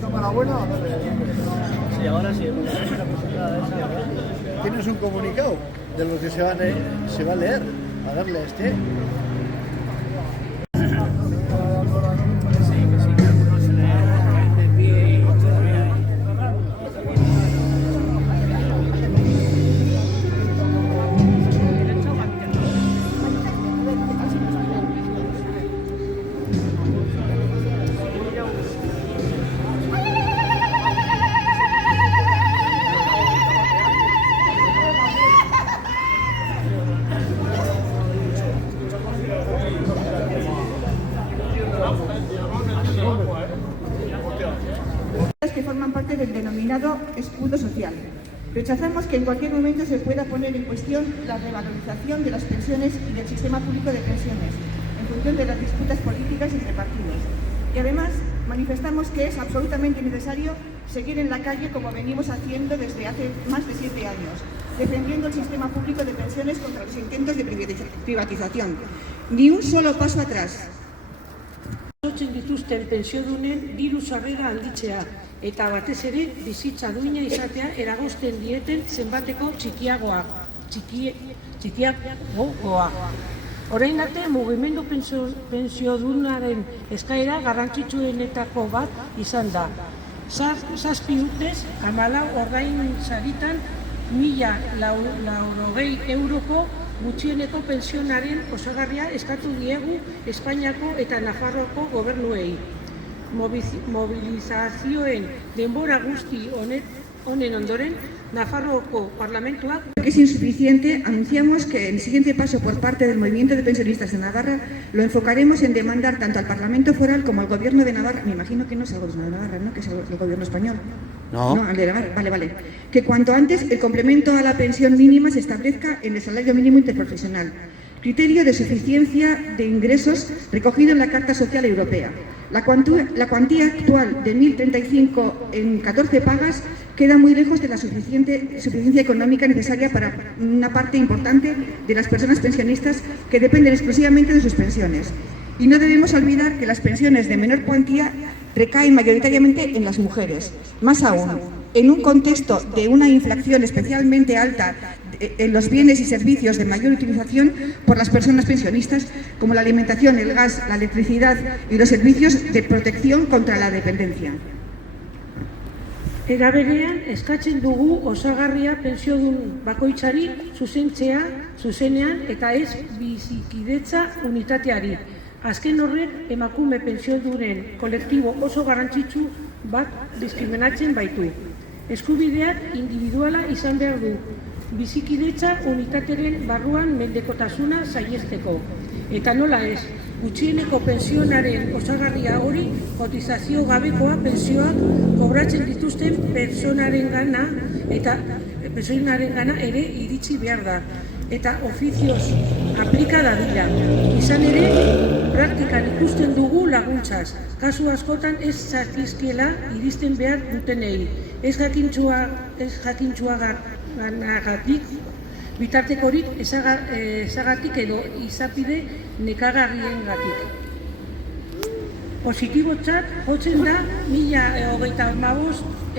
cámara buena. Sí, ahora sí. Tienes un comunicado de lo que se va a leer. A darle a este. Que forman parte del denominado escudo social. Rechazamos que en cualquier momento se pueda poner en cuestión la revalorización de las pensiones y del sistema público de pensiones en función de las disputas políticas entre partidos. Y además manifestamos que es absolutamente necesario seguir en la calle como venimos haciendo desde hace más de 7 años, defendiendo el sistema público de pensiones contra los intentos de privatización. Ni un solo paso atrás. Dituzten pentsiodunen diru sarrera handitzea eta batez ere bizitza duina izatea eragozten dieten zenbateko txikiagoa. Orain arte mugimendu pentsiodunaren eskaera garrantzitsuenetako bat izan da. 7 urtez 14 ordain saritan 1.080 euroko gutxieneko pensionaren osagarria eskatu diegu Espainiako eta Nafarroako gobernuei. Mobilizazioen denbora guzti honen ondoren, Nafarroako parlamentuak... Que es insuficiente, anunciamos que el siguiente paso por parte del movimiento de pensionistas de Navarra lo enfocaremos en demandar tanto al Parlamento Foral como al Gobierno de Navarra, me imagino que no es el Gobierno de Navarra, ¿no? Que es el Gobierno español. No, al de Navarra, vale. Que cuanto antes el complemento a la pensión mínima se establezca en el salario mínimo interprofesional, criterio de suficiencia de ingresos recogido en la Carta Social Europea. La cuantía actual de 1.035 en 14 pagas queda muy lejos de la suficiencia económica necesaria para una parte importante de las personas pensionistas que dependen exclusivamente de sus pensiones. Y no debemos olvidar que las pensiones de menor cuantía recaen mayoritariamente en las mujeres. Más aún, en un contexto de una inflación especialmente alta en los bienes y servicios de mayor utilización por las personas pensionistas, como la alimentación, el gas, la electricidad y los servicios de protección contra la dependencia. Era berean, eskatzen dugu osagarria pentsiodun bakoitzari zuzenean eta ez bizikidetza unitateari. Azken horrek emakume pentsiodunen kolektibo oso garrantzitsu bat diskriminatzen baitu. Eskubideak individuala izan behar du, bizikidetza unitateren barruan mendekotasuna saihesteko. Eta nola ez, gutxieneko pensionaren osagarria hori kotizazio gabekoa pensioak kobratzen dituzten pertsonarengana ere iritsi behar da. Eta ofizioz aplika dadila. Izan ere, praktikan ikusten dugu laguntzaz. Kasu askotan ez zaizkiela iristen behar dutenei. Ez jakintsuagatik, bitartekorik ezagatik edo izapide nekagarriengatik. Positibotzat jotzen da 1.035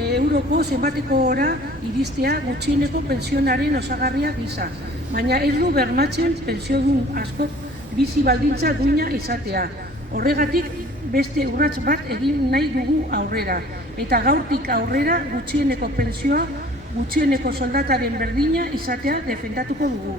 euroko zenbateko ora iristea gutxieneko pensionaren osagarria gisa. Baina ez du bermatzen pentsiodun askok bizi baldintza duina izatea. Horregatik beste urrats bat egin nahi dugu aurrera. Eta gaurtik aurrera gutxieneko pentsioa, gutxieneko soldataren berdina izatea defendatuko dugu.